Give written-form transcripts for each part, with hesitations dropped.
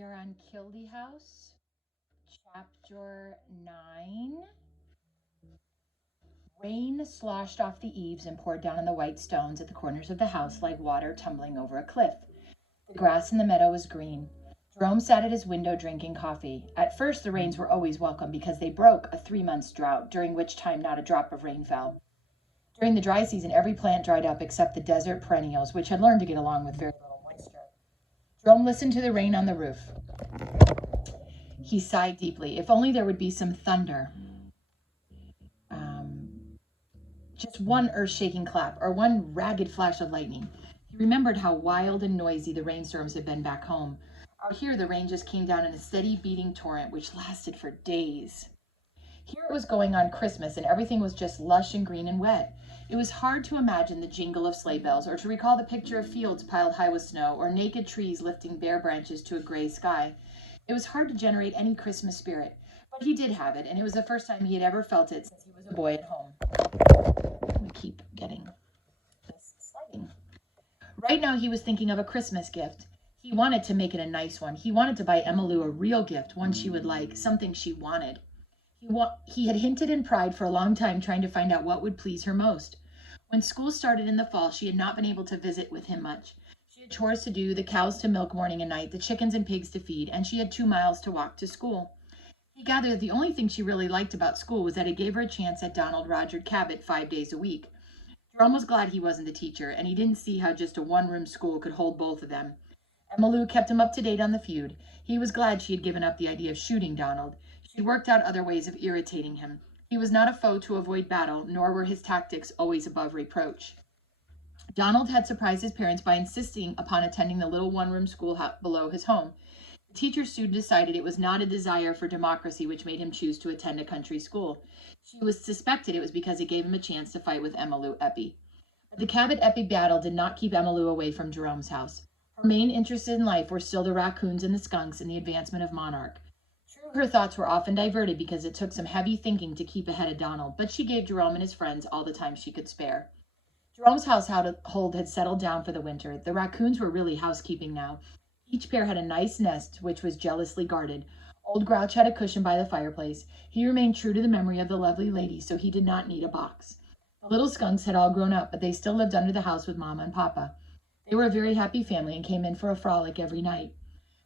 We are on Kildee House, chapter 9. Rain sloshed off the eaves and poured down on the white stones at the corners of the house like water tumbling over a cliff. The grass in the meadow was green. Jerome sat at his window drinking coffee. At first, the rains were always welcome because they broke a 3 month drought, during which time not a drop of rain fell. During the dry season, every plant dried up except the desert perennials, which had learned to get along with very little moisture. Jerome listened to the rain on the roof. He sighed deeply. If only there would be some thunder. Just one earth-shaking clap or one ragged flash of lightning. He remembered how wild and noisy the rainstorms had been back home. Out here, the rain just came down in a steady beating torrent, which lasted for days. Here it was going on Christmas, and everything was just lush and green and wet. It was hard to imagine the jingle of sleigh bells, or to recall the picture of fields piled high with snow, or naked trees lifting bare branches to a gray sky. It was hard to generate any Christmas spirit, but he did have it, and it was the first time he had ever felt it since he was a boy at home. We keep getting this sliding. Right now he was thinking of a Christmas gift. He wanted to make it a nice one. He wanted to buy Emma Lou a real gift, one she would like, something she wanted. He had hinted in pride for a long time, trying to find out what would please her most. When school started in the fall, she had not been able to visit with him much. She had chores to do, the cows to milk morning and night, the chickens and pigs to feed, and she had 2 miles to walk to school. He gathered that the only thing she really liked about school was that it gave her a chance at Donald Roger Cabot 5 days a week. Jerome was glad he wasn't a teacher, and he didn't see how just a one-room school could hold both of them. Emma Lou kept him up to date on the feud. He was glad she had given up the idea of shooting Donald. She'd worked out other ways of irritating him. He was not a foe to avoid battle, nor were his tactics always above reproach. Donald had surprised his parents by insisting upon attending the little one-room school below his home. The teacher soon decided it was not a desire for democracy which made him choose to attend a country school. She suspected it was because it gave him a chance to fight with Emma Lou Eppie. But the Cabot-Eppie battle did not keep Emma Lou away from Jerome's house. Her main interests in life were still the raccoons and the skunks and the advancement of Monarch. True, her thoughts were often diverted because it took some heavy thinking to keep ahead of Donald, but she gave Jerome and his friends all the time she could spare. Jerome's household had settled down for the winter. The raccoons were really housekeeping now. Each pair had a nice nest, which was jealously guarded. Old Grouch had a cushion by the fireplace. He remained true to the memory of the lovely lady, so he did not need a box. The little skunks had all grown up, but they still lived under the house with Mama and Papa. They were a very happy family and came in for a frolic every night.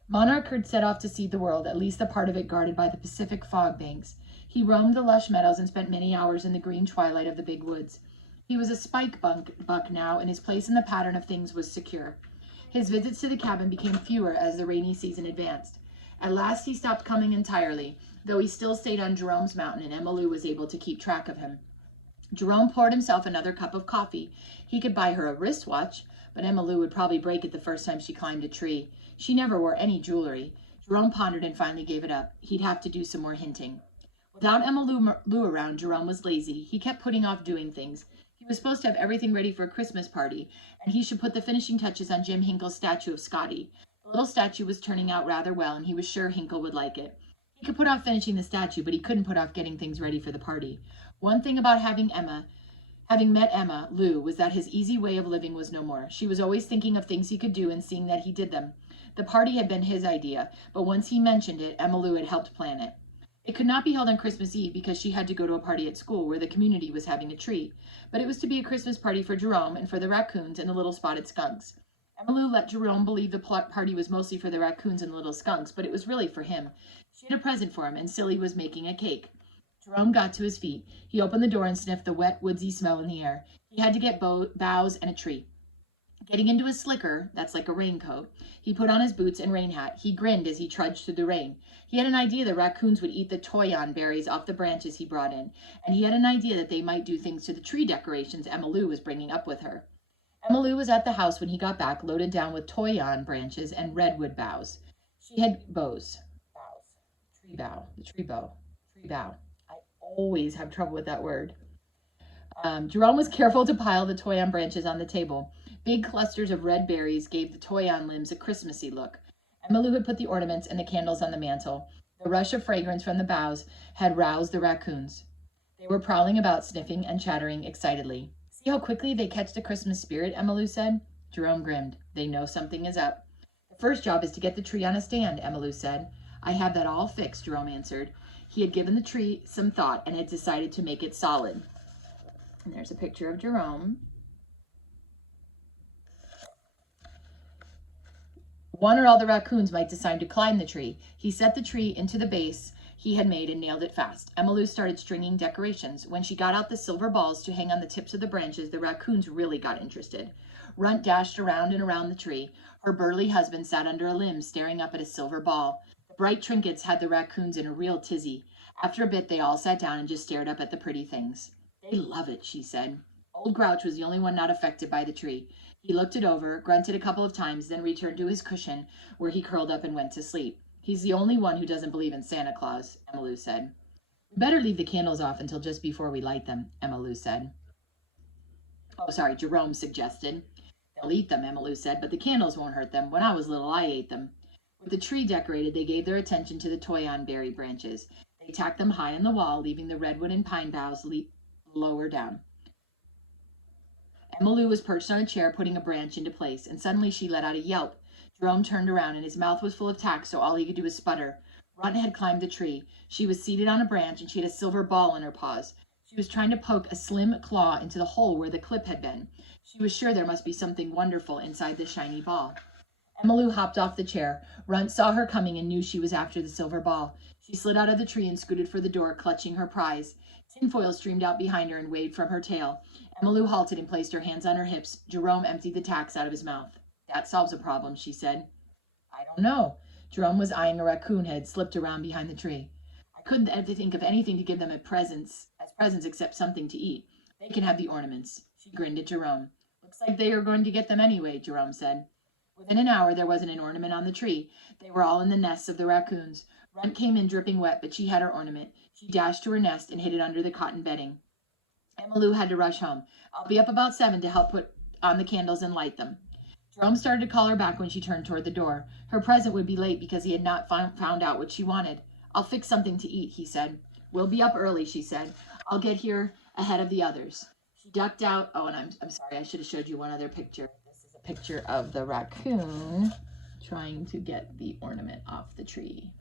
Monarch had set off to see the world, at least the part of it guarded by the Pacific fog banks. He roamed the lush meadows and spent many hours in the green twilight of the big woods. He was a spike buck now, and his place in the pattern of things was secure. His visits to the cabin became fewer as the rainy season advanced. At last he stopped coming entirely, though he still stayed on Jerome's mountain, and Emma Lou was able to keep track of him. Jerome poured himself another cup of coffee. He could buy her a wristwatch, but Emma Lou would probably break it the first time she climbed a tree. She never wore any jewelry. Jerome pondered and finally gave it up. He'd have to do some more hinting. Without Emma Lou around, Jerome was lazy. He kept putting off doing things. He was supposed to have everything ready for a Christmas party, and he should put the finishing touches on Jim Hinkle's statue of Scotty. The little statue was turning out rather well, and he was sure Hinkle would like it. He could put off finishing the statue, but he couldn't put off getting things ready for the party. One thing about having met Emma Lou, was that his easy way of living was no more. She was always thinking of things he could do and seeing that he did them. The party had been his idea, but once he mentioned it, Emma Lou had helped plan it. It could not be held on Christmas Eve because she had to go to a party at school where the community was having a treat, but it was to be a Christmas party for Jerome and for the raccoons and the little spotted skunks. Emma Lou let Jerome believe the party was mostly for the raccoons and the little skunks, but it was really for him. She had a present for him, and Silly was making a cake. Jerome got to his feet. He opened the door and sniffed the wet, woodsy smell in the air. He had to get boughs and a tree. Getting into his slicker, that's like a raincoat, he put on his boots and rain hat. He grinned as he trudged through the rain. He had an idea the raccoons would eat the toyon berries off the branches he brought in, and he had an idea that they might do things to the tree decorations Emma Lou was bringing up with her. Emma Lou was at the house when he got back, loaded down with toyon branches and redwood boughs. She had tree bough. I always have trouble with that word. Jerome was careful to pile the toyon branches on the table. Big clusters of red berries gave the toyon limbs a Christmassy look. Emma Lou had put the ornaments and the candles on the mantel. The rush of fragrance from the boughs had roused the raccoons. They were prowling about, sniffing and chattering excitedly. See how quickly they catch the Christmas spirit, Emma Lou said. Jerome grinned. They know something is up. The first job is to get the tree on a stand, Emmylou said. I have that all fixed, Jerome answered. He had given the tree some thought and had decided to make it solid. And there's a picture of Jerome. One or all the raccoons might decide to climb the tree. He set the tree into the base he had made and nailed it fast. Emmylou started stringing decorations. When she got out the silver balls to hang on the tips of the branches, the raccoons really got interested. Runt dashed around and around the tree. Her burly husband sat under a limb, staring up at a silver ball. The bright trinkets had the raccoons in a real tizzy. After a bit, they all sat down and just stared up at the pretty things. They love it, she said. Old Grouch was the only one not affected by the tree. He looked it over, grunted a couple of times, then returned to his cushion, where he curled up and went to sleep. He's the only one who doesn't believe in Santa Claus, Emmylou said. We better leave the candles off until just before we light them, Emmylou said. Jerome suggested. They'll eat them, Emmylou said, but the candles won't hurt them. When I was little, I ate them. With the tree decorated, they gave their attention to the toyon berry branches. They tacked them high on the wall, leaving the redwood and pine boughs lower down. Emmylou was perched on a chair, putting a branch into place, and suddenly she let out a yelp. Jerome turned around, and his mouth was full of tacks, so all he could do was sputter. Runt had climbed the tree. She was seated on a branch, and she had a silver ball in her paws. She was trying to poke a slim claw into the hole where the clip had been. She was sure there must be something wonderful inside the shiny ball. Emmylou hopped off the chair. Runt saw her coming and knew she was after the silver ball. She slid out of the tree and scooted for the door, clutching her prize. Tinfoil streamed out behind her and waved from her tail. Emmylou halted and placed her hands on her hips. Jerome emptied the tacks out of his mouth. That solves a problem, she said. I don't know. Jerome was eyeing a raccoon head slipped around behind the tree. I couldn't think of anything to give them as presents except something to eat. They can have the ornaments. She grinned at Jerome. Looks like they are going to get them anyway, Jerome said. Within an hour, there wasn't an ornament on the tree. They were all in the nests of the raccoons. Runt came in dripping wet, but she had her ornament. She dashed to her nest and hid it under the cotton bedding. Emmylou had to rush home. I'll be up about 7 to help put on the candles and light them. Jerome started to call her back when she turned toward the door. Her present would be late because he had not found out what she wanted. I'll fix something to eat, he said. We'll be up early, she said. I'll get here ahead of the others. She ducked out. Oh, and I'm sorry, I should have showed you one other picture. This is a picture of the raccoon trying to get the ornament off the tree.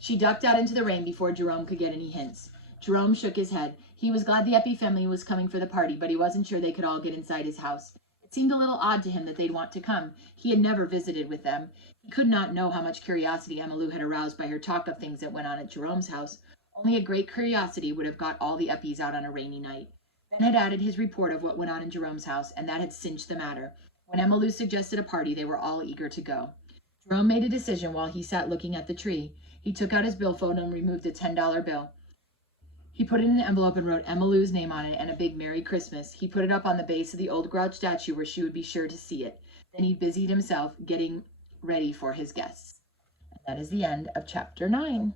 She ducked out into the rain before Jerome could get any hints. Jerome shook his head. He was glad the Eppy family was coming for the party, but he wasn't sure they could all get inside his house. It seemed a little odd to him that they'd want to come. He had never visited with them. He could not know how much curiosity Emmylou had aroused by her talk of things that went on at Jerome's house. Only a great curiosity would have got all the Eppys out on a rainy night. Ben had added his report of what went on in Jerome's house, and that had cinched the matter. When Emmylou suggested a party, they were all eager to go. Jerome made a decision while he sat looking at the tree. He took out his billfold and removed a $10 bill. He put it in an envelope and wrote Emmylou's name on it and a big Merry Christmas. He put it up on the base of the old Grouch statue where she would be sure to see it. Then he busied himself getting ready for his guests. And that is the end of chapter 9.